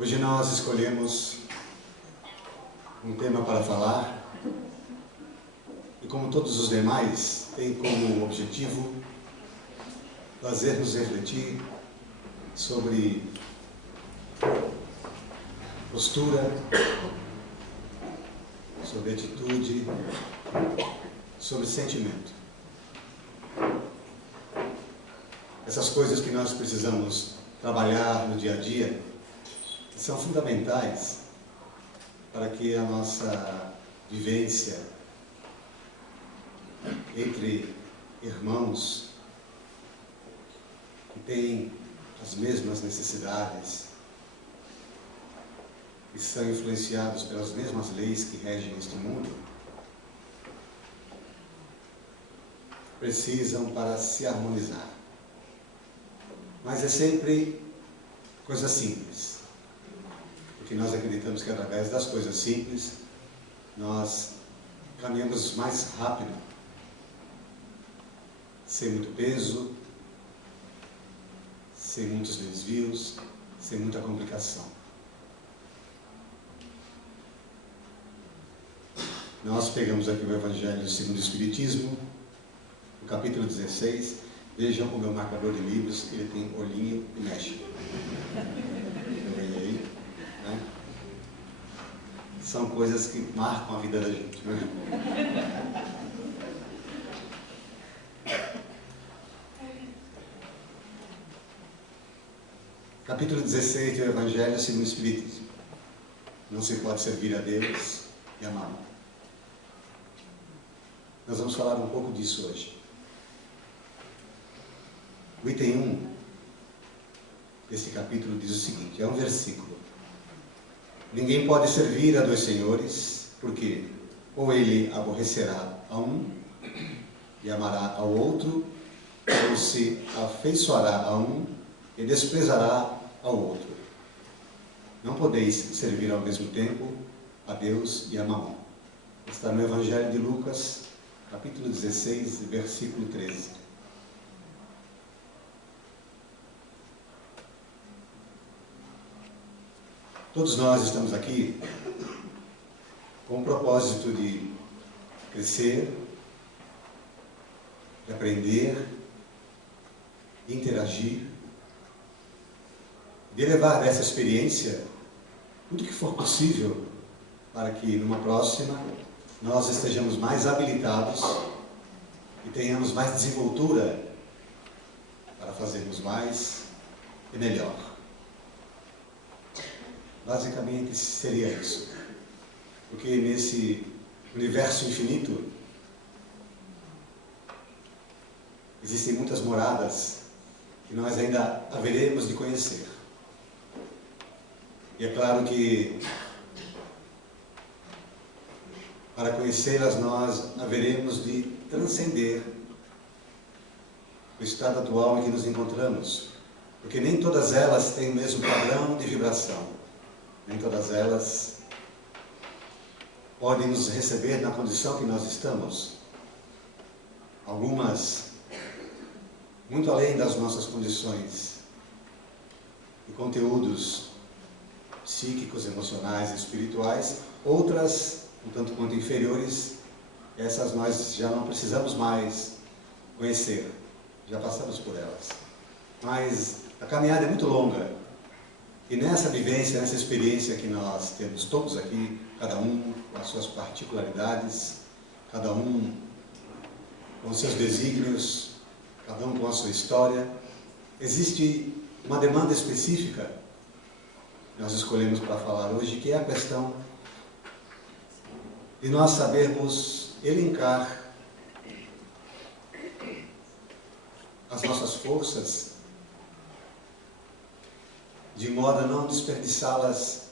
Hoje nós escolhemos um tema para falar e, como todos os demais, tem como objetivo fazer-nos refletir sobre postura, sobre atitude, sobre sentimento. Essas coisas que nós precisamos trabalhar no dia a dia são fundamentais para que a nossa vivência entre irmãos que têm as mesmas necessidades e são influenciados pelas mesmas leis que regem este mundo, precisam para se harmonizar. Mas é sempre coisa simples, porque nós acreditamos que através das coisas simples nós caminhamos mais rápido, sem muito peso, sem muitos desvios, sem muita complicação. Nós pegamos aqui o Evangelho segundo o Espiritismo, no capítulo 16. Vejam o meu marcador de livros, que ele tem olhinho e mexe. Eu ganhei, né? São coisas que marcam a vida da gente, né? Capítulo 16 do Evangelho segundo o Espiritismo. Não se pode servir a Deus e amá-lo. Nós vamos falar um pouco disso hoje. O item 1 deste capítulo diz o seguinte, é um versículo. Ninguém pode servir a dois senhores, porque ou ele aborrecerá a um e amará ao outro, ou se afeiçoará a um e desprezará ao outro. Não podeis servir ao mesmo tempo a Deus e a Mamon. Está no Evangelho de Lucas, capítulo 16, versículo 13. Todos nós estamos aqui com o propósito de crescer, de aprender, de interagir, de levar dessa experiência tudo que for possível para que numa próxima nós estejamos mais habilitados e tenhamos mais desenvoltura para fazermos mais e melhor. Basicamente seria isso. Porque nesse universo infinito existem muitas moradas que nós ainda haveremos de conhecer. E é claro que para conhecê-las nós haveremos de transcender o estado atual em que nos encontramos. Porque nem todas elas têm o mesmo padrão de vibração. Nem todas elas podem nos receber na condição que nós estamos. Algumas, muito além das nossas condições e conteúdos psíquicos, emocionais e espirituais. Outras, um tanto quanto inferiores, essas nós já não precisamos mais conhecer. Já passamos por elas. Mas a caminhada é muito longa. E nessa vivência, nessa experiência que nós temos todos aqui, cada um com as suas particularidades, cada um com os seus desígnios, cada um com a sua história, existe uma demanda específica que nós escolhemos para falar hoje, que é a questão de nós sabermos elencar as nossas forças de modo a não desperdiçá-las,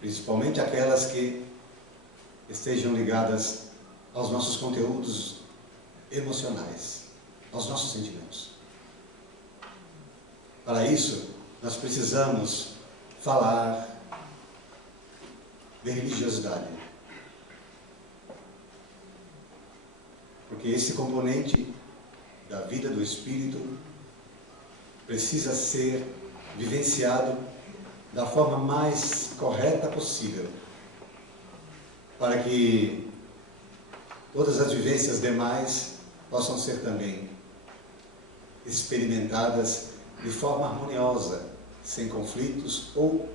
principalmente aquelas que estejam ligadas aos nossos conteúdos emocionais, aos nossos sentimentos. Para isso, nós precisamos falar de religiosidade. Porque esse componente da vida do espírito precisa ser vivenciado da forma mais correta possível, para que todas as vivências demais possam ser também experimentadas de forma harmoniosa, sem conflitos ou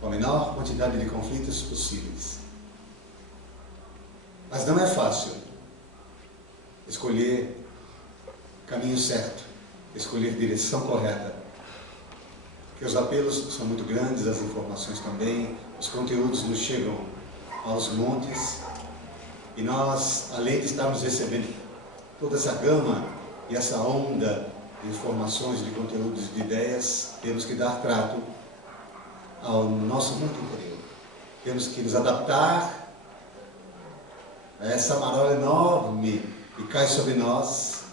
com a menor quantidade de conflitos possíveis. Mas não é fácil escolher caminho certo, escolher direção correta, porque os apelos são muito grandes, as informações também, os conteúdos nos chegam aos montes, e nós, além de estarmos recebendo toda essa gama e essa onda de informações, de conteúdos, de ideias, temos que dar trato ao nosso mundo interior. Temos que nos adaptar a essa marola enorme que cai sobre nós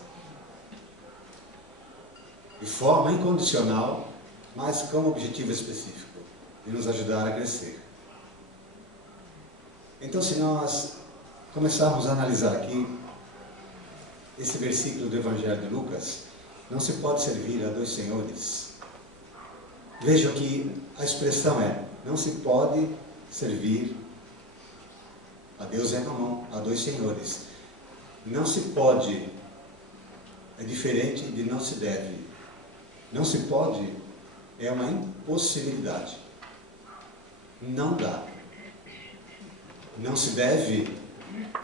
de forma incondicional, mas com um objetivo específico, de nos ajudar a crescer. Então, se nós começarmos a analisar aqui esse versículo do Evangelho de Lucas, não se pode servir a dois senhores. Vejam que a expressão é: não se pode servir a Deus e a Mamon, a dois senhores. Não se pode é diferente de não se deve. Não se pode é uma impossibilidade. Não dá. Não se deve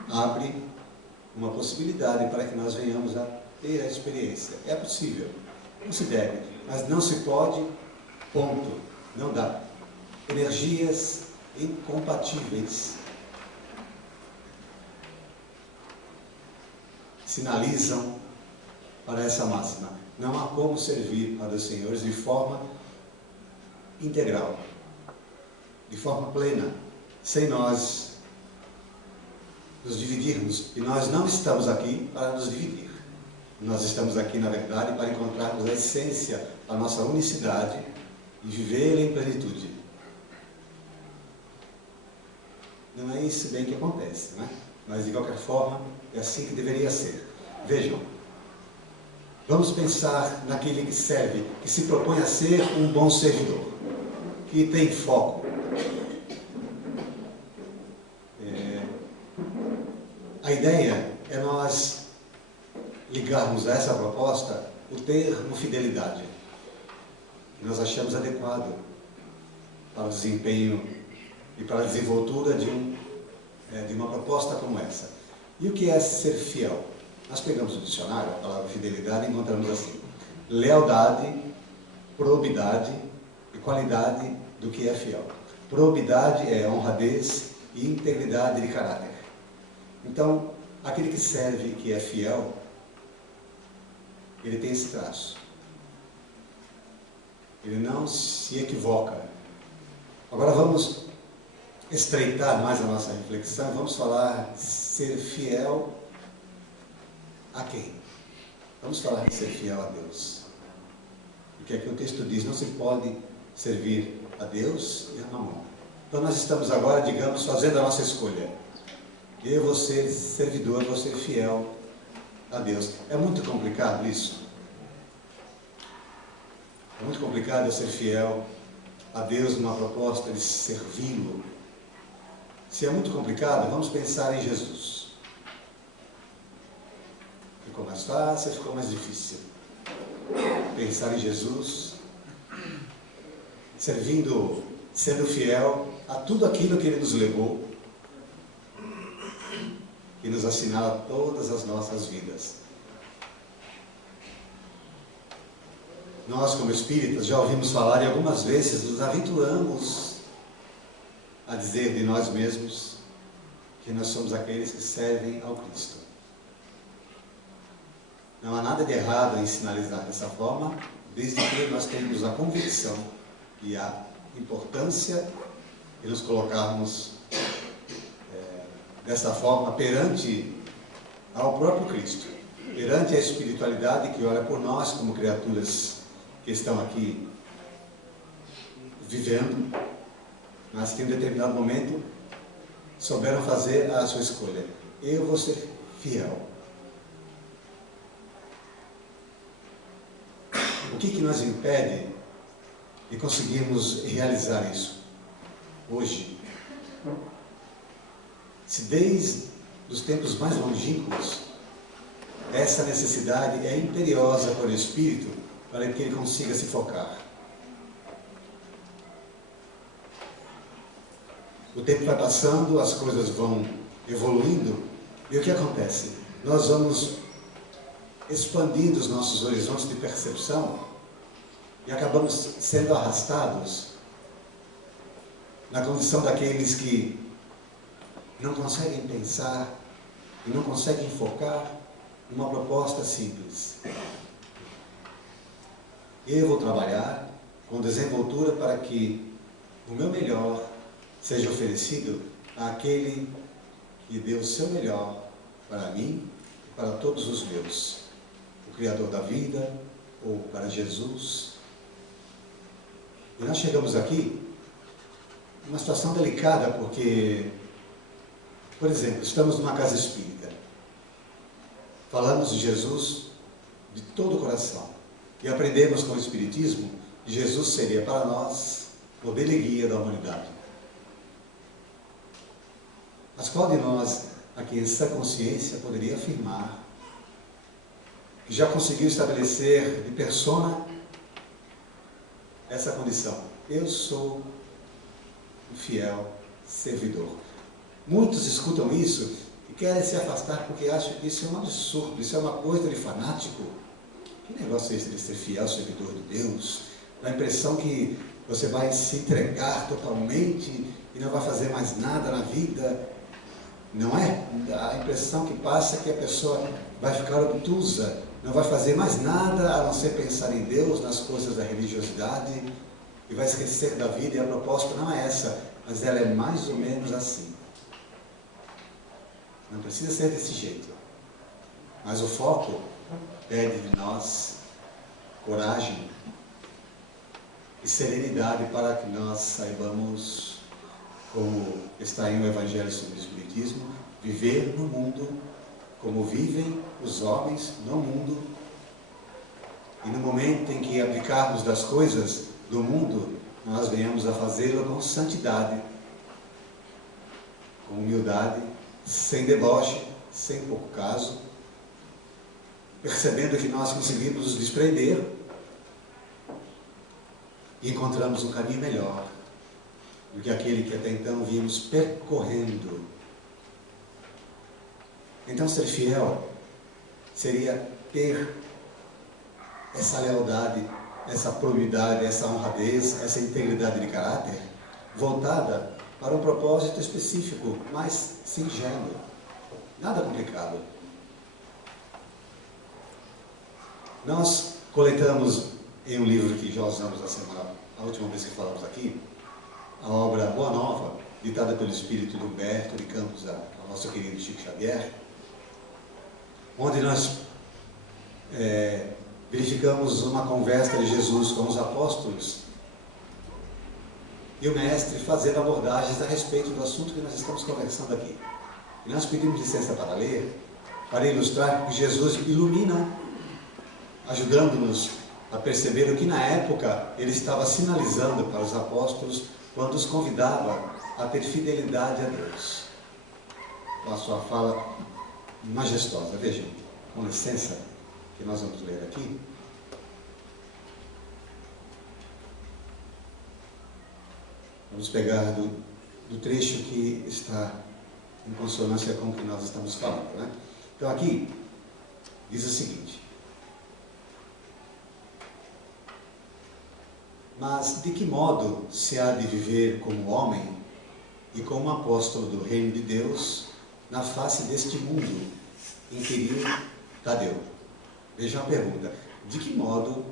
abre uma possibilidade para que nós venhamos a ter a experiência. É possível, não se deve, mas não se pode, ponto, não dá. Energias incompatíveis sinalizam para essa máxima. Não há como servir a dois senhores de forma integral, de forma plena, sem nós nos dividirmos. E nós não estamos aqui para nos dividir. Nós estamos aqui, na verdade, para encontrarmos a essência, a nossa unicidade e viver em plenitude. Não é isso bem que acontece, né? Mas, de qualquer forma, é assim que deveria ser. Vejam, vamos pensar naquele que serve, que se propõe a ser um bom servidor, que tem foco. A ideia é nós ligarmos a essa proposta o termo fidelidade. Nós achamos adequado para o desempenho e para a desenvoltura de uma proposta como essa. E o que é ser fiel? Nós pegamos o dicionário, a palavra fidelidade, e encontramos assim: lealdade, probidade e qualidade do que é fiel. Probidade é honradez e integridade de caráter. Então, aquele que serve, que é fiel, ele tem esse traço. Ele não se equivoca. Agora vamos estreitar mais a nossa reflexão. Vamos falar de ser fiel a quem? Vamos falar de ser fiel a Deus. Porque aqui o texto diz: não se pode servir a Deus e a Mamon. Então nós estamos agora, digamos, fazendo a nossa escolha. Eu vou ser servidor, vou ser fiel a Deus. É muito complicado isso. É muito complicado eu ser fiel a Deus numa proposta de servi-lo. Se é muito complicado, vamos pensar em Jesus. Ficou mais fácil, ficou mais difícil. Pensar em Jesus, servindo, sendo fiel a tudo aquilo que Ele nos legou, que nos assinala todas as nossas vidas. Nós, como espíritas, já ouvimos falar e algumas vezes nos aventuramos a dizer de nós mesmos que nós somos aqueles que servem ao Cristo. Não há nada de errado em sinalizar dessa forma, desde que nós tenhamos a convicção e a importância de nos colocarmos dessa forma perante ao próprio Cristo, perante a espiritualidade que olha por nós como criaturas que estão aqui vivendo, mas que em um determinado momento souberam fazer a sua escolha. Eu vou ser fiel. O que nos impede e conseguimos realizar isso hoje. Se desde os tempos mais longínquos essa necessidade é imperiosa para o espírito, para que ele consiga se focar. O tempo vai passando, as coisas vão evoluindo, e o que acontece? Nós vamos expandindo os nossos horizontes de percepção e acabamos sendo arrastados na condição daqueles que não conseguem pensar e não conseguem focar numa proposta simples. Eu vou trabalhar com desenvoltura para que o meu melhor seja oferecido àquele que deu o seu melhor para mim e para todos os meus. O Criador da vida, ou para Jesus. E nós chegamos aqui numa situação delicada, porque, por exemplo, estamos numa casa espírita. Falamos de Jesus de todo o coração. E aprendemos com o Espiritismo que Jesus seria para nós modelo e guia da humanidade. Mas qual de nós, aqui em sã consciência, poderia afirmar que já conseguiu estabelecer de persona essa condição? Eu sou um fiel servidor. Muitos escutam isso e querem se afastar porque acham que isso é um absurdo, isso é uma coisa de fanático. Que negócio é esse de ser fiel servidor de Deus? Dá a impressão que você vai se entregar totalmente e não vai fazer mais nada na vida. Não é? A impressão que passa é que a pessoa vai ficar obtusa, não vai fazer mais nada a não ser pensar em Deus, nas coisas da religiosidade, e vai esquecer da vida. E a proposta não é essa, mas ela é mais ou menos assim. Não precisa ser desse jeito, mas o foco pede de nós coragem e serenidade para que nós saibamos, como está em o Evangelho sobre o Espiritismo, viver no mundo como vivem os homens no mundo. E no momento em que aplicarmos das coisas do mundo, nós venhamos a fazê-lo com santidade, com humildade, sem deboche, sem pouco caso, percebendo que nós conseguimos nos desprender e encontramos um caminho melhor do que aquele que até então vínhamos percorrendo. Então, ser fiel seria ter essa lealdade, essa probidade, essa honradez, essa integridade de caráter voltada para um propósito específico, mais singelo, nada complicado. Nós coletamos em um livro que já usamos a última vez que falamos aqui, a obra Boa Nova, ditada pelo espírito de Humberto de Campos, ao nosso querido Chico Xavier, onde nós verificamos uma conversa de Jesus com os apóstolos e o mestre fazendo abordagens a respeito do assunto que nós estamos conversando aqui. E nós pedimos licença para ler, para ilustrar que Jesus ilumina, ajudando-nos a perceber o que na época ele estava sinalizando para os apóstolos quando os convidava a ter fidelidade a Deus. Com a sua fala majestosa. Vejam, com licença, que nós vamos ler aqui. Vamos pegar do trecho que está em consonância com o que nós estamos falando, né? Então aqui diz o seguinte: mas de que modo se há de viver como homem e como apóstolo do reino de Deus na face deste mundo? Inquiriu Tadeu. Veja a pergunta: de que modo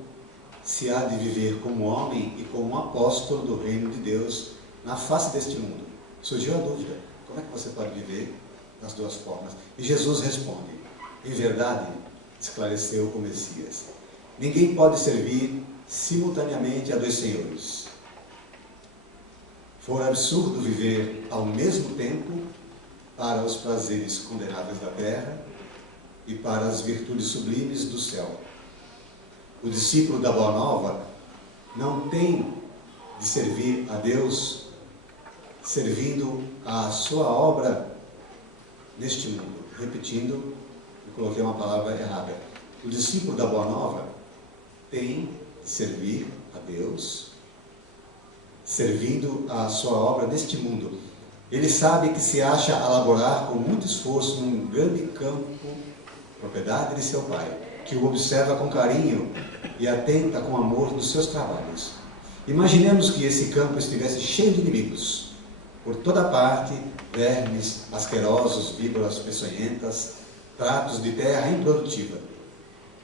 se há de viver como homem e como apóstolo do reino de Deus na face deste mundo? Surgiu a dúvida: como é que você pode viver das duas formas? E Jesus responde: em verdade, esclareceu o Messias, ninguém pode servir simultaneamente a dois senhores. For absurdo viver ao mesmo tempo para os prazeres condenáveis da terra e para as virtudes sublimes do céu. O discípulo da Boa Nova não tem de servir a Deus, servindo a sua obra neste mundo. Repetindo, eu coloquei uma palavra errada. O discípulo da Boa Nova tem de servir a Deus, servindo a sua obra neste mundo. Ele sabe que se acha a laborar com muito esforço num grande campo, propriedade de seu pai, que o observa com carinho e atenta com amor nos seus trabalhos. Imaginemos que esse campo estivesse cheio de inimigos. Por toda parte, vermes asquerosos, víboras peçonhentas, tratos de terra improdutiva.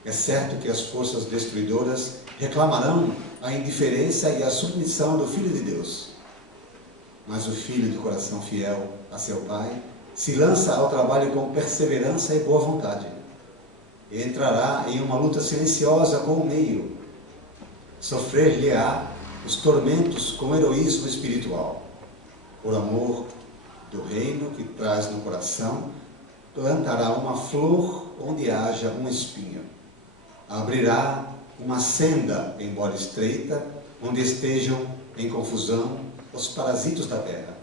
É certo que as forças destruidoras reclamarão a indiferença e a submissão do Filho de Deus. Mas o filho de coração fiel a seu pai se lança ao trabalho com perseverança e boa vontade. E entrará em uma luta silenciosa com o meio. Sofrer-lhe-á os tormentos com heroísmo espiritual. Por amor do reino que traz no coração, plantará uma flor onde haja um espinho. Abrirá uma senda, embora estreita, onde estejam em confusão os parasitos da terra.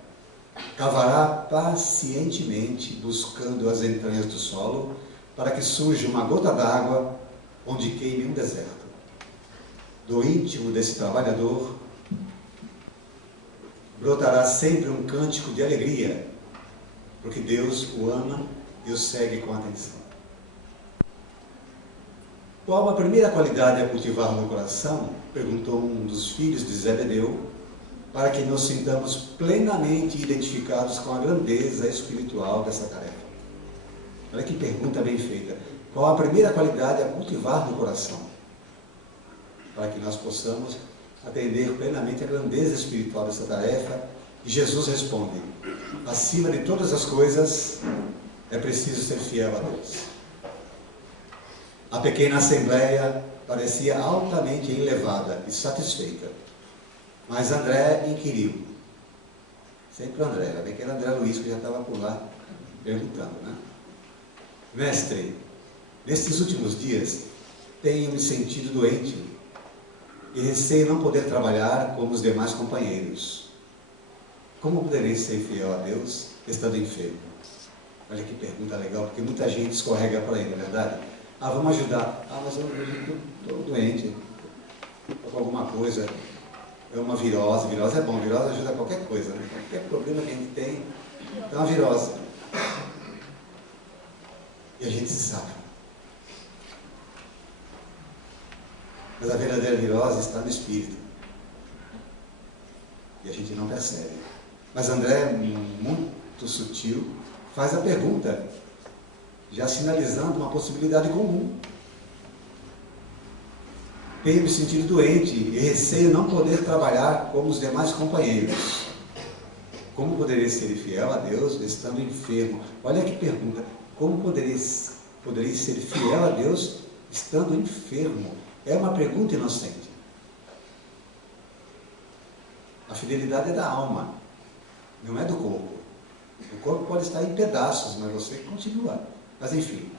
Cavará pacientemente, buscando as entranhas do solo, para que surja uma gota d'água onde queime um deserto. Do íntimo desse trabalhador brotará sempre um cântico de alegria, porque Deus o ama e o segue com atenção. Qual a primeira qualidade a cultivar no coração? Perguntou um dos filhos de Zebedeu, para que nos sintamos plenamente identificados com a grandeza espiritual dessa tarefa. Olha que pergunta bem feita. Qual a primeira qualidade a cultivar no coração? Para que nós possamos atender plenamente a grandeza espiritual dessa tarefa. E Jesus responde: acima de todas as coisas, é preciso ser fiel a Deus. A pequena assembleia parecia altamente elevada e satisfeita. Mas André inquiriu. Sempre o André, vai ver que era André Luiz que já estava por lá perguntando, né? Mestre, nestes últimos dias tenho me sentido doente e receio não poder trabalhar como os demais companheiros. Como poderei ser fiel a Deus estando enfermo? Olha que pergunta legal, porque muita gente escorrega por aí, não é verdade? Ah, vamos ajudar. Ah, mas eu estou doente, estou com alguma coisa. É uma virose. Virose é bom, virose ajuda a qualquer coisa, né? Qualquer problema que a gente tem, é uma virose. E a gente se safa. Mas a verdadeira virose está no espírito. E a gente não percebe. Mas André, muito sutil, faz a pergunta, já sinalizando uma possibilidade comum. Tenho me sentido doente e receio não poder trabalhar como os demais companheiros. Como poderei ser fiel a Deus estando enfermo? Olha que pergunta. Como poderei ser fiel a Deus estando enfermo? É uma pergunta inocente. A fidelidade é da alma, não é do corpo. O corpo pode estar em pedaços, mas você continua. Mas enfim,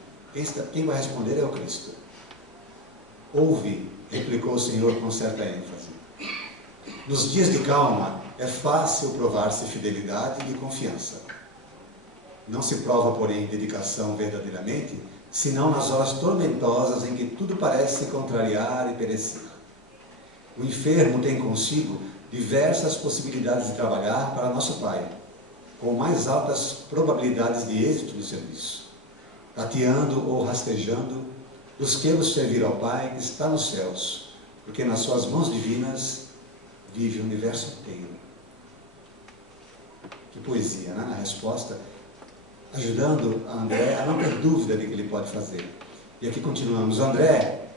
quem vai responder é o Cristo. Ouve, replicou o Senhor com certa ênfase. Nos dias de calma, é fácil provar-se fidelidade e confiança. Não se prova, porém, dedicação verdadeiramente, senão nas horas tormentosas em que tudo parece contrariar e perecer. O enfermo tem consigo diversas possibilidades de trabalhar para nosso Pai, com mais altas probabilidades de êxito no serviço, tateando ou rastejando, busquemos servir ao Pai que está nos céus, porque nas suas mãos divinas vive o universo inteiro. Que poesia, né? Na resposta, ajudando a André a não ter dúvida de que ele pode fazer. E aqui continuamos. André,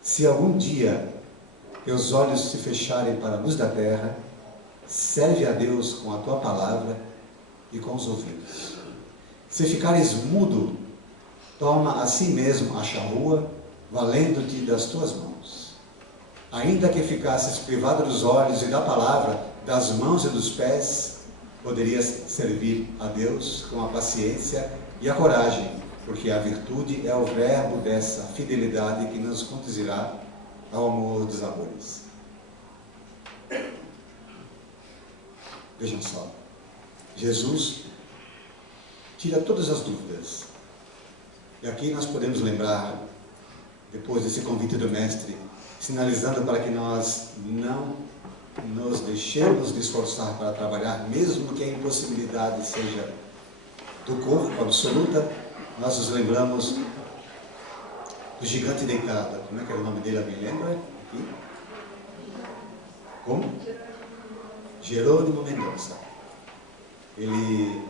se algum dia teus olhos se fecharem para a luz da terra, serve a Deus com a tua palavra e com os ouvidos. Se ficares mudo, toma a si mesmo a charrua, valendo-te das tuas mãos. Ainda que ficasses privado dos olhos e da palavra, das mãos e dos pés, poderias servir a Deus com a paciência e a coragem, porque a virtude é o verbo dessa fidelidade que nos conduzirá ao amor dos amores. Vejam só, Jesus tira todas as dúvidas. E aqui nós podemos lembrar, depois desse convite do Mestre, sinalizando para que nós não nos deixemos de esforçar para trabalhar, mesmo que a impossibilidade seja do corpo absoluta, nós nos lembramos do gigante deitado. Como é que era o nome dele? Alguém lembra? Aqui? Como? Jerônimo Mendonça. Ele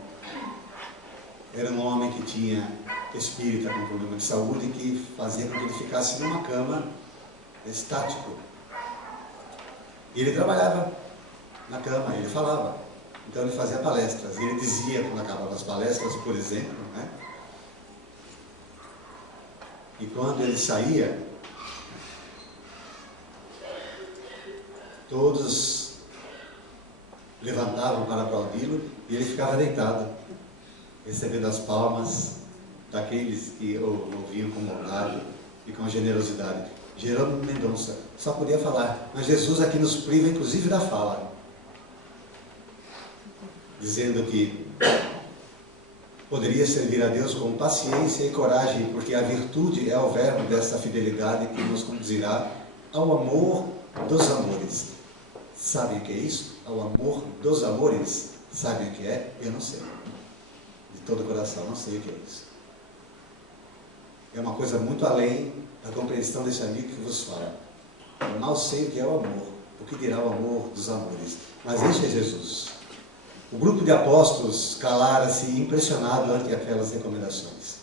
era um homem que tinha espírita com problema de saúde, que fazia com que ele ficasse numa cama estático. E ele trabalhava na cama, ele falava. Então ele fazia palestras. E ele dizia, quando acabava as palestras, por exemplo, né? E quando ele saía, todos levantavam para aplaudi-lo e ele ficava deitado, recebendo as palmas daqueles que o ouviam com bondade e com generosidade. Jerônimo Mendonça só podia falar, mas Jesus aqui nos priva inclusive da fala, dizendo que poderia servir a Deus com paciência e coragem, porque a virtude é o verbo dessa fidelidade que nos conduzirá ao amor dos amores. Sabem o que é isso? Ao amor dos amores? Sabem o que é? Eu não sei. De todo o coração, não sei o que é isso. É uma coisa muito além da compreensão desse amigo que vos fala. Eu mal sei o que é o amor. O que dirá o amor dos amores? Mas este é Jesus. O grupo de apóstolos calara-se impressionado ante aquelas recomendações.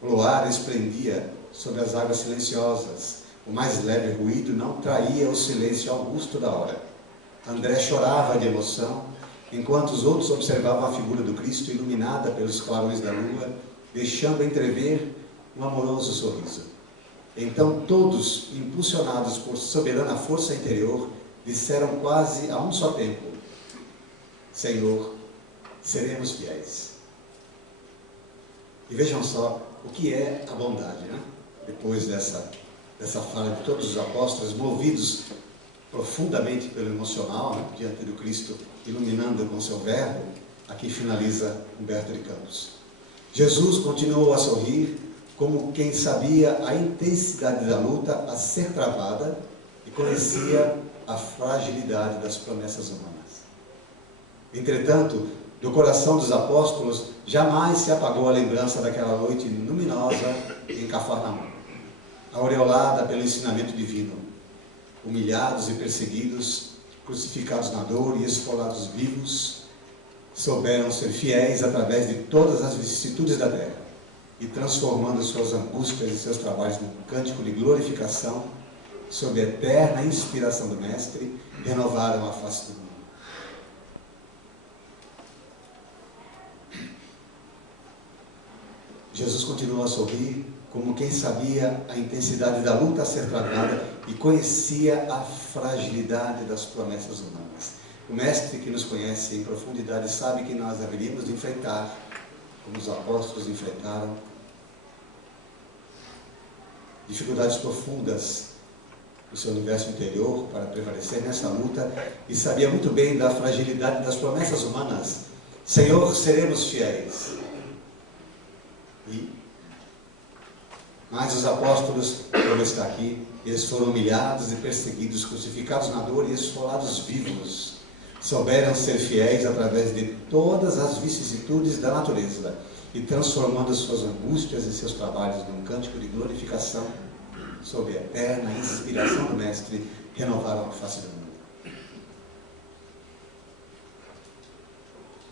O luar esplendia sobre as águas silenciosas. O mais leve ruído não traía o silêncio augusto da hora. André chorava de emoção, enquanto os outros observavam a figura do Cristo iluminada pelos clarões da lua, deixando entrever um amoroso sorriso. Então todos, impulsionados por soberana força interior, disseram quase a um só tempo: Senhor, seremos fiéis. E vejam só o que é a bondade, né? Depois dessa fala de todos os apóstolos, movidos profundamente pelo emocional, né? Diante do Cristo, iluminando com seu verbo, aqui finaliza Humberto de Campos. Jesus continuou a sorrir, como quem sabia a intensidade da luta a ser travada e conhecia a fragilidade das promessas humanas. Entretanto, do coração dos apóstolos jamais se apagou a lembrança daquela noite luminosa em Cafarnaum, aureolada pelo ensinamento divino. Humilhados e perseguidos, crucificados na dor e esfolados vivos, souberam ser fiéis através de todas as vicissitudes da terra e, transformando suas angústias e seus trabalhos num cântico de glorificação, sob a eterna inspiração do Mestre, renovaram a face do mundo. Jesus continuou a sorrir, como quem sabia a intensidade da luta a ser travada e conhecia a fragilidade das promessas humanas. O Mestre que nos conhece em profundidade sabe que nós haveríamos de enfrentar, como os apóstolos enfrentaram, dificuldades profundas no seu universo interior para prevalecer nessa luta, e sabia muito bem da fragilidade das promessas humanas. Senhor, seremos fiéis. Mas os apóstolos, como está aqui, eles foram humilhados e perseguidos, crucificados na dor e esfolados vivos. Souberam ser fiéis através de todas as vicissitudes da natureza e, transformando suas angústias e seus trabalhos num cântico de glorificação, sob a eterna inspiração do Mestre, renovaram a face do mundo.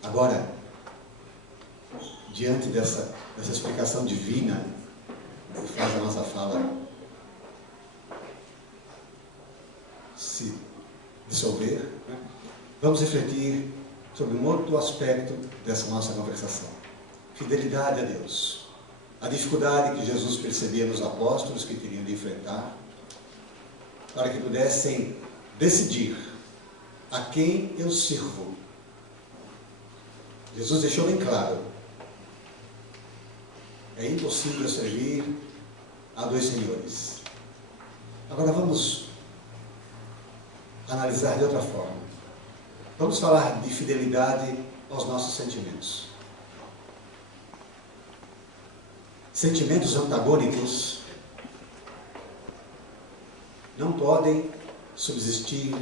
Agora, diante dessa explicação divina, que faz a nossa fala se dissolver, né? Vamos refletir sobre um outro aspecto dessa nossa conversação: fidelidade a Deus. A dificuldade que Jesus percebia nos apóstolos que teriam de enfrentar, para que pudessem decidir a quem eu sirvo. Jesus deixou bem claro: é impossível servir a dois senhores. Agora vamos analisar de outra forma. Vamos falar de fidelidade aos nossos sentimentos. Sentimentos antagônicos não podem subsistir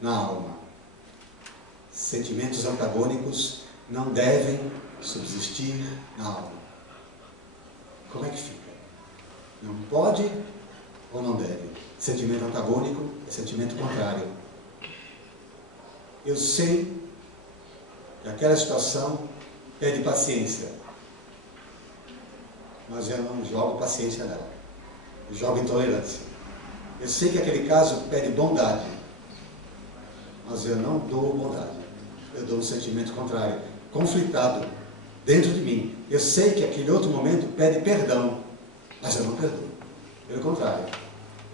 na alma. Sentimentos antagônicos não devem subsistir na alma. Como é que fica? Não pode ou não deve? Sentimento antagônico é sentimento contrário. Eu sei que aquela situação pede paciência, mas eu não jogo paciência nela. Eu jogo intolerância. Eu sei que aquele caso pede bondade, mas eu não dou bondade. Eu dou um sentimento contrário, conflitado dentro de mim. Eu sei que aquele outro momento pede perdão, mas eu não perdoo. Pelo contrário,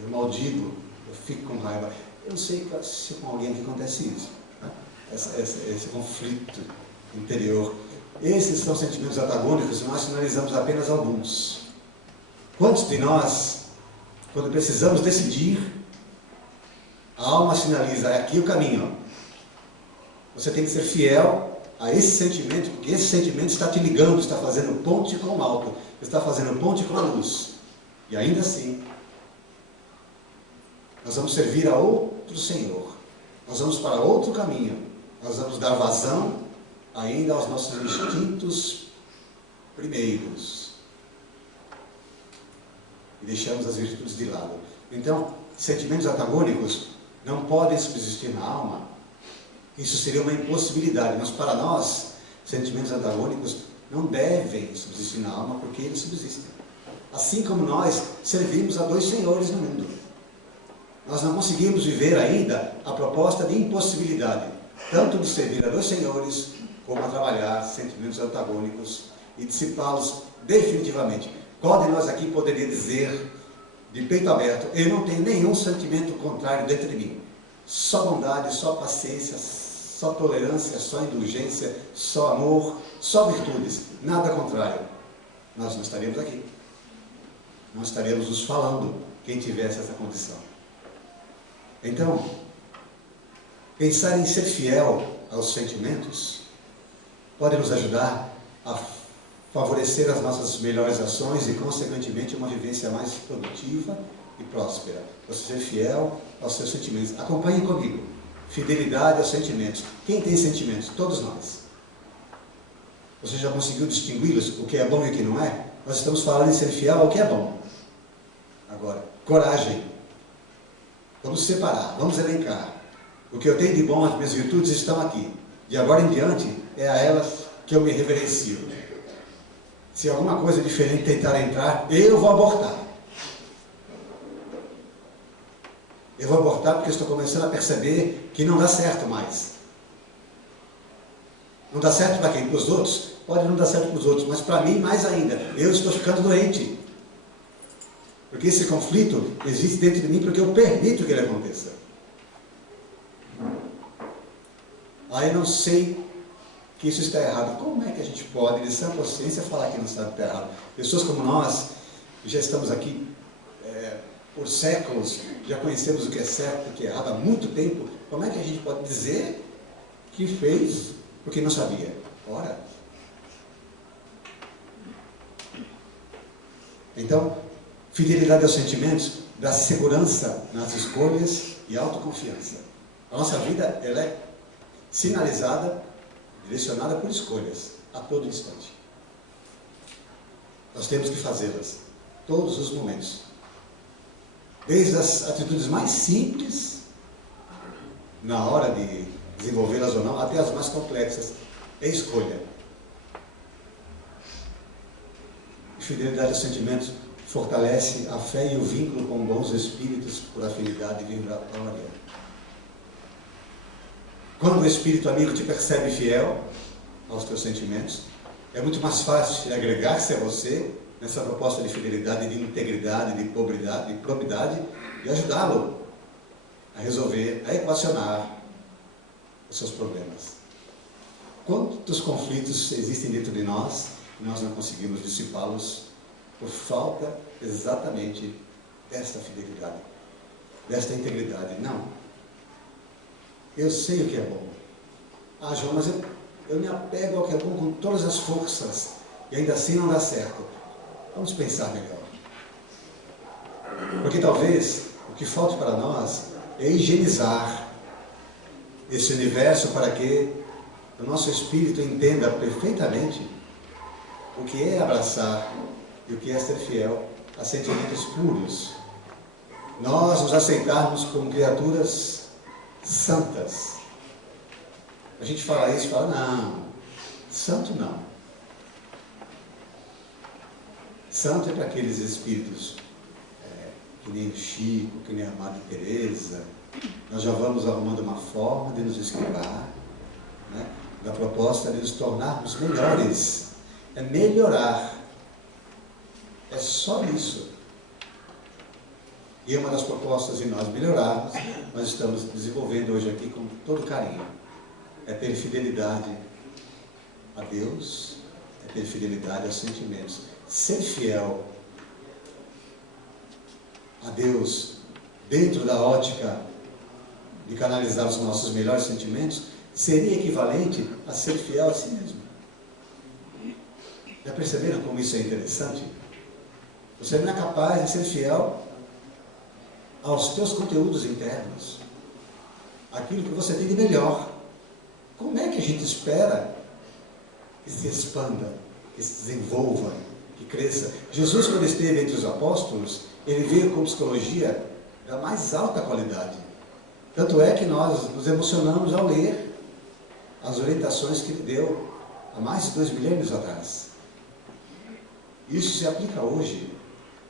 eu maldigo, eu fico com raiva. Eu não sei se com alguém que acontece isso, né? Esse conflito interior. Esses são sentimentos antagônicos e nós finalizamos apenas alguns. Quantos de nós, quando precisamos decidir, a alma sinaliza, é aqui o caminho. Você tem que ser fiel a esse sentimento, porque esse sentimento está te ligando, está fazendo ponte com o alto, está fazendo ponte com a luz. E ainda assim, nós vamos servir a outro Senhor. Nós vamos para outro caminho. Nós vamos dar vazão ainda aos nossos instintos primeiros. E deixamos as virtudes de lado. Então, sentimentos antagônicos não podem subsistir na alma. Isso seria uma impossibilidade. Mas para nós, sentimentos antagônicos não devem subsistir na alma, porque eles subsistem. Assim como nós servimos a dois senhores no mundo. Nós não conseguimos viver ainda a proposta de impossibilidade, tanto de servir a dois senhores, como a trabalhar sentimentos antagônicos e dissipá-los definitivamente. Qual de nós aqui poderia dizer, de peito aberto, eu não tenho nenhum sentimento contrário dentro de mim? Só bondade, só paciência, só tolerância, só indulgência, só amor, só virtudes, nada contrário. Nós não estaríamos aqui. Não estaríamos nos falando quem tivesse essa condição. Então, pensar em ser fiel aos sentimentos pode nos ajudar a favorecer as nossas melhores ações e, consequentemente, uma vivência mais produtiva e próspera. Você ser fiel aos seus sentimentos. Acompanhem comigo. Fidelidade aos sentimentos. Quem tem sentimentos? Todos nós. Você já conseguiu distingui-los, o que é bom e o que não é? Nós estamos falando em ser fiel ao que é bom. Agora, coragem. Vamos separar, vamos elencar. O que eu tenho de bom, as minhas virtudes estão aqui. De agora em diante, é a elas que eu me reverencio. Se alguma coisa diferente tentar entrar, eu vou abortar. Eu vou abortar porque estou começando a perceber que não dá certo mais. Não dá certo para quem? Para os outros? Pode não dar certo para os outros, mas para mim mais ainda. Eu estou ficando doente. Porque esse conflito existe dentro de mim porque eu permito que ele aconteça. Aí eu não sei que isso está errado. Como é que a gente pode, de sã consciência, falar que não está errado? Pessoas como nós, que já estamos aqui por séculos, já conhecemos o que é certo e o que é errado há muito tempo, como é que a gente pode dizer que fez porque não sabia? Ora. Então, fidelidade aos sentimentos dá segurança nas escolhas e autoconfiança. A nossa vida, ela é sinalizada, direcionada por escolhas, a todo instante. Nós temos que fazê-las, todos os momentos. Desde as atitudes mais simples, na hora de desenvolvê-las ou não, até as mais complexas, é escolha. Fidelidade aos sentimentos fortalece a fé e o vínculo com bons espíritos por afinidade vibratória. Quando o espírito amigo te percebe fiel aos teus sentimentos, é muito mais fácil agregar-se a você nessa proposta de fidelidade, de integridade, de probidade e ajudá-lo a resolver, a equacionar os seus problemas. Quantos conflitos existem dentro de nós e nós não conseguimos dissipá-los por falta exatamente desta fidelidade, desta integridade? Não. Eu sei o que é bom. Ah, João, mas eu me apego ao que é bom com todas as forças e ainda assim não dá certo. Vamos pensar melhor. Porque talvez o que falte para nós é higienizar esse universo para que o nosso espírito entenda perfeitamente o que é abraçar e o que é ser fiel a sentimentos puros. Nós nos aceitarmos como criaturas santas. A gente fala isso e fala, não, santo não. Santo é para aqueles espíritos que nem o Chico, que nem a Madre Teresa. Nós já vamos arrumando uma forma de nos esquivar, né, da proposta de nos tornarmos melhores. É melhorar. É só isso. E é uma das propostas de nós melhorarmos, nós estamos desenvolvendo hoje aqui com todo carinho. É ter fidelidade a Deus, é ter fidelidade aos sentimentos. Ser fiel a Deus dentro da ótica de canalizar os nossos melhores sentimentos seria equivalente a ser fiel a si mesmo. Já perceberam como isso é interessante? Você não é capaz de ser fiel aos teus conteúdos internos, aquilo que você tem de melhor. Como é que a gente espera que se expanda, que se desenvolva, que cresça? Jesus, quando esteve entre os apóstolos, ele veio com psicologia da mais alta qualidade. Tanto é que nós nos emocionamos ao ler as orientações que ele deu há mais de 2 milênios atrás. Isso se aplica hoje,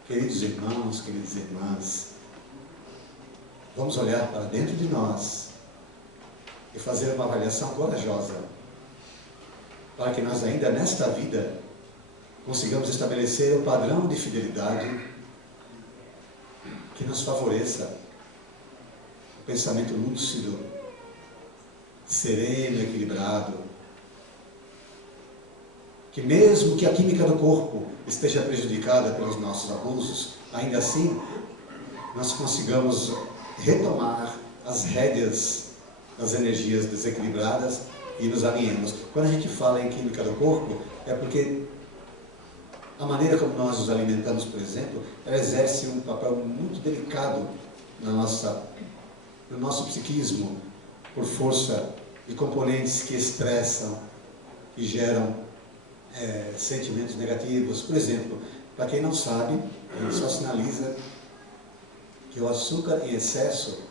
queridos irmãos, queridas irmãs. Vamos olhar para dentro de nós e fazer uma avaliação corajosa, para que nós ainda nesta vida consigamos estabelecer um padrão de fidelidade que nos favoreça o pensamento lúcido, sereno, equilibrado, que mesmo que a química do corpo esteja prejudicada pelos nossos abusos, ainda assim nós consigamos retomar as rédeas das energias desequilibradas e nos alinhemos. Quando a gente fala em química do corpo, é porque a maneira como nós nos alimentamos, por exemplo, ela exerce um papel muito delicado no nosso psiquismo, por força de componentes que estressam, que geram sentimentos negativos. Por exemplo, para quem não sabe, ele só sinaliza que o açúcar em excesso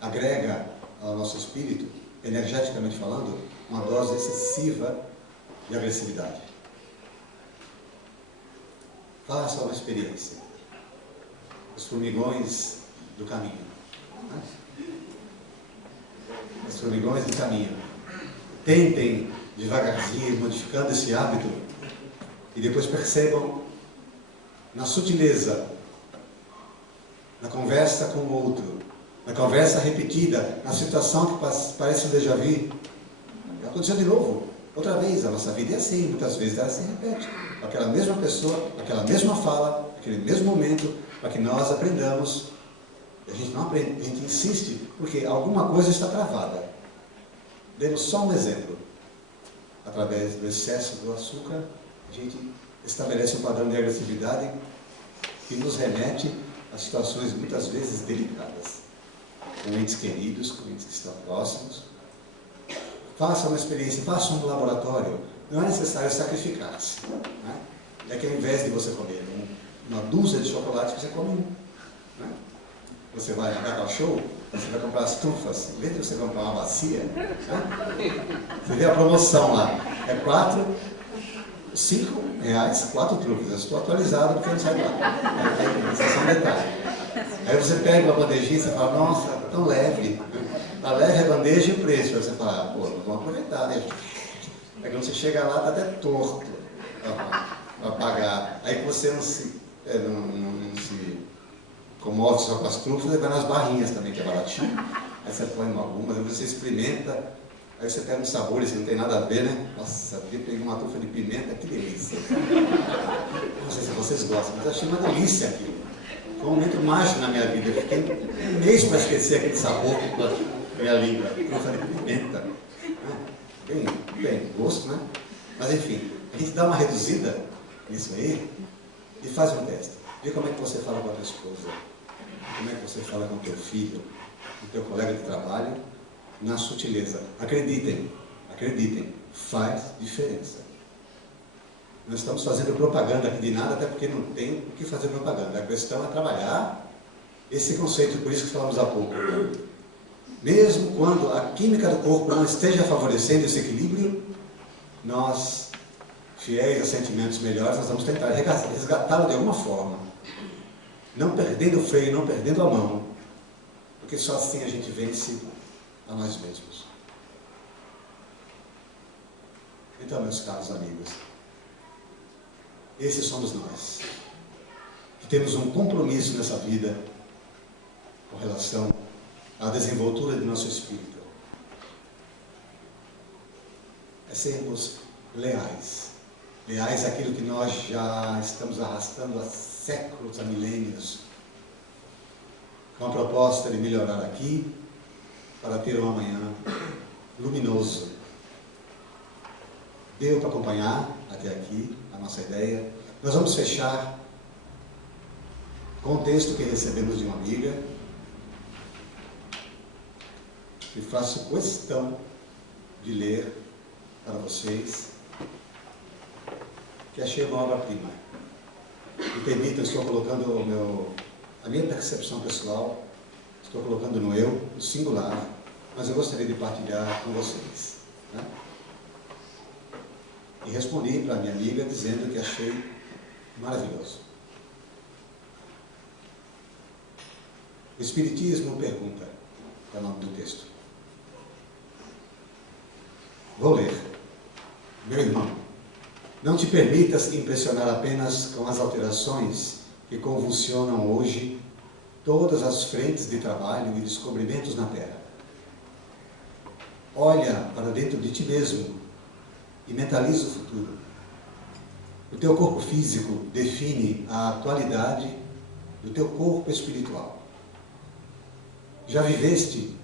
agrega ao nosso espírito, energeticamente falando, uma dose excessiva de agressividade. Faça uma experiência. Os formigões do caminho. Os formigões do caminho. Tentem devagarzinho, modificando esse hábito, e depois percebam na sutileza, na conversa com o outro, na conversa repetida, na situação que parece um déjà vu. Aconteceu de novo, outra vez. A nossa vida é assim, muitas vezes ela se repete. Aquela mesma pessoa, aquela mesma fala, aquele mesmo momento, para que nós aprendamos. A gente não aprende, a gente insiste, porque alguma coisa está travada. Demos só um exemplo. Através do excesso do açúcar, a gente estabelece um padrão de agressividade que nos remete a situações muitas vezes delicadas, com entes queridos, com entes que estão próximos. Faça uma experiência, faça um laboratório. Não é necessário sacrificar-se, né? É que ao invés de você comer uma dúzia de chocolates, você come um, né? Você vai andar ao show, você vai comprar as trufas, em vez de você comprar uma bacia, né? Você vê a promoção lá, é 5 reais, 4 trufas. Eu estou atualizado porque não sai lá. Isso é só um detalhe. Aí você pega uma bandejinha e você fala, nossa, tá tão leve. Tá leve a bandeja e o preço. Aí você fala, pô, vamos aproveitar, né? Aí quando você chega lá, tá até torto para pagar. Aí que você não se comove só com as trufas, e vai nas barrinhas também, que é baratinho. Aí você põe algumas, aí você experimenta, aí você pega um sabor, isso não tem nada a ver, né? Nossa, eu peguei uma trufa de pimenta, que delícia. Não sei se vocês gostam, mas eu achei uma delícia aquilo. Foi um momento mágico na minha vida. Eu fiquei um mês para esquecer aquele sabor da minha língua. Eu falei, pimenta. Bem, gosto, né? Mas enfim, a gente dá uma reduzida nisso aí e faz um teste. Vê como é que você fala com a tua esposa, como é que você fala com o teu filho, com o teu colega de trabalho, na sutileza. Acreditem, faz diferença. Nós estamos fazendo propaganda aqui de nada, até porque não tem o que fazer propaganda. A questão é trabalhar esse conceito, por isso que falamos há pouco. Mesmo quando a química do corpo não esteja favorecendo esse equilíbrio, nós, fiéis a sentimentos melhores, nós vamos tentar resgatá-lo de alguma forma. Não perdendo o freio, não perdendo a mão, porque só assim a gente vence a nós mesmos. Então, meus caros amigos, esses somos nós, que temos um compromisso nessa vida com relação à desenvoltura de nosso espírito. É sermos leais àquilo que nós já estamos arrastando há séculos, há milênios, com a proposta de melhorar aqui, para ter um amanhã luminoso. Deu para acompanhar até aqui a nossa ideia. Nós vamos fechar com um texto que recebemos de uma amiga, que faço questão de ler para vocês, que achei uma obra-prima. Me permitam, estou colocando a minha percepção pessoal, estou colocando no eu, no singular, mas eu gostaria de partilhar com vocês, né? E respondi para a minha amiga dizendo que achei maravilhoso. O Espiritismo pergunta, é o nome do texto. Vou ler. Meu irmão, não te permitas impressionar apenas com as alterações que convulsionam hoje todas as frentes de trabalho e descobrimentos na Terra. Olha para dentro de ti mesmo e mentaliza o futuro. O teu corpo físico define a atualidade do teu corpo espiritual. Já viveste,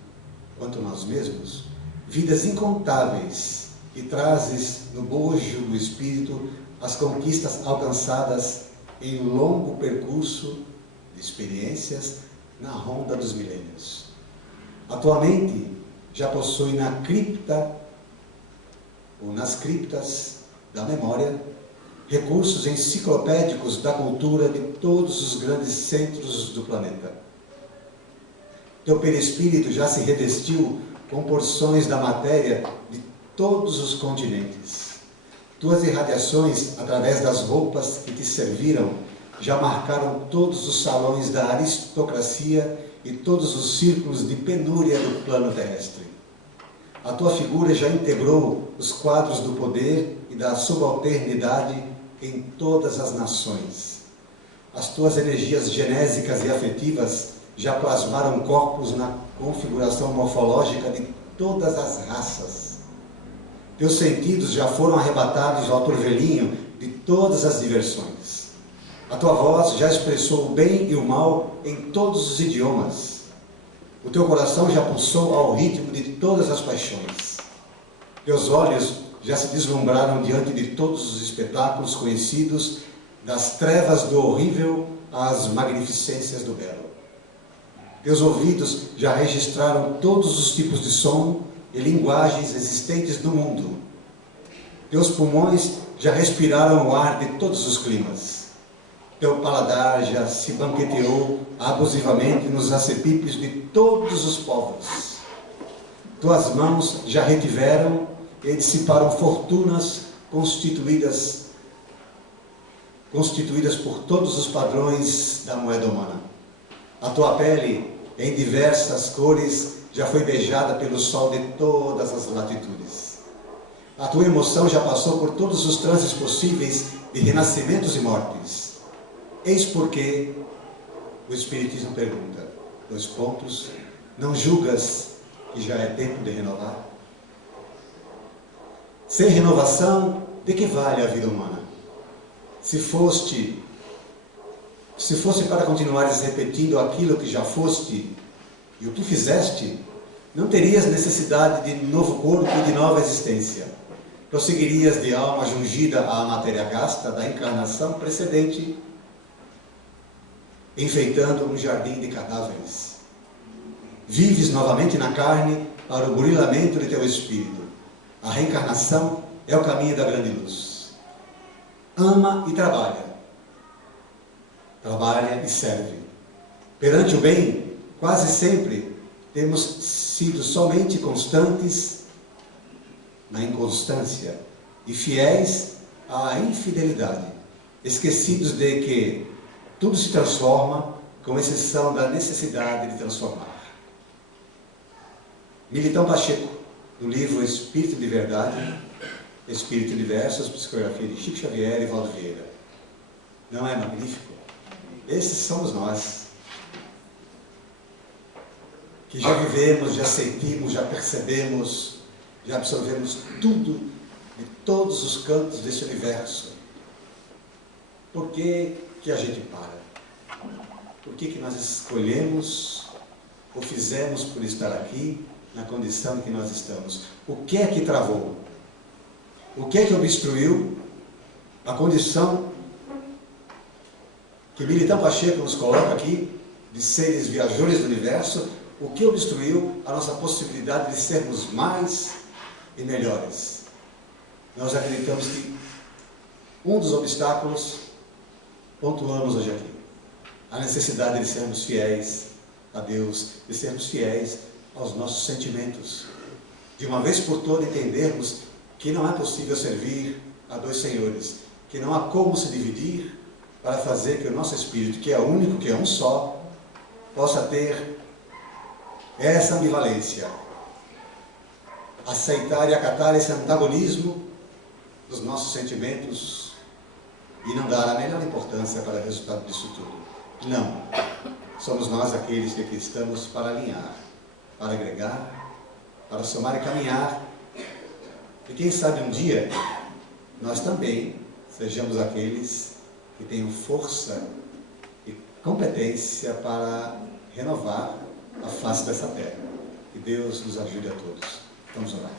quanto nós mesmos, vidas incontáveis e trazes no bojo do espírito as conquistas alcançadas em um longo percurso de experiências na ronda dos milênios. Atualmente já possui na cripta ou nas criptas da memória recursos enciclopédicos da cultura de todos os grandes centros do planeta. Teu perispírito já se revestiu com porções da matéria de todos os continentes. Tuas irradiações, através das roupas que te serviram, já marcaram todos os salões da aristocracia e todos os círculos de penúria do plano terrestre. A tua figura já integrou os quadros do poder e da subalternidade em todas as nações. As tuas energias genésicas e afetivas já plasmaram corpos na configuração morfológica de todas as raças. Teus sentidos já foram arrebatados ao turvelinho de todas as diversões. A tua voz já expressou o bem e o mal em todos os idiomas. O teu coração já pulsou ao ritmo de todas as paixões. Teus olhos já se deslumbraram diante de todos os espetáculos conhecidos, das trevas do horrível às magnificências do belo. Teus ouvidos já registraram todos os tipos de som e linguagens existentes no mundo. Teus pulmões já respiraram o ar de todos os climas. Teu paladar já se banqueteou abusivamente nos acepipes de todos os povos. Tuas mãos já retiveram e dissiparam fortunas constituídas por todos os padrões da moeda humana. A tua pele, em diversas cores, já foi beijada pelo sol de todas as latitudes. A tua emoção já passou por todos os transes possíveis de renascimentos e mortes. Eis porque o Espiritismo pergunta, não julgas que já é tempo de renovar? Sem renovação, de que vale a vida humana? Se Se fosse para continuares repetindo aquilo que já foste e o que fizeste, não terias necessidade de novo corpo e de nova existência. Prosseguirias de alma jungida à matéria gasta da encarnação precedente, enfeitando um jardim de cadáveres. Vives novamente na carne para o burilamento de teu espírito. A reencarnação é o caminho da grande luz. Ama e trabalha. Trabalha e serve. Perante o bem, quase sempre temos sido somente constantes na inconstância e fiéis à infidelidade, esquecidos de que tudo se transforma, com exceção da necessidade de transformar. Militão Pacheco, no livro Espírito de Verdade, Espírito de Versos, psicografia de Chico Xavier e Valdo Vieira. Não é magnífico? Esses somos nós, que já vivemos, já sentimos, já percebemos, já absorvemos tudo de todos os cantos desse universo. Por que que a gente para? Por que que nós escolhemos ou fizemos por estar aqui na condição em que nós estamos? O que é que travou? O que é que obstruiu a condição que Militão Pacheco nos coloca aqui, de seres viajores do universo? O que obstruiu a nossa possibilidade de sermos mais e melhores? Nós acreditamos que um dos obstáculos, pontuamos hoje aqui, a necessidade de sermos fiéis a Deus, de sermos fiéis aos nossos sentimentos, de uma vez por todas entendermos que não é possível servir a dois senhores, que não há como se dividir para fazer que o nosso espírito, que é único, que é um só, possa ter essa ambivalência, aceitar e acatar esse antagonismo dos nossos sentimentos e não dar a menor importância para o resultado disso tudo. Não. Somos nós aqueles que aqui estamos para alinhar, para agregar, para somar e caminhar. E quem sabe um dia nós também sejamos aqueles que tenham força e competência para renovar a face dessa terra. Que Deus nos ajude a todos. Vamos orar.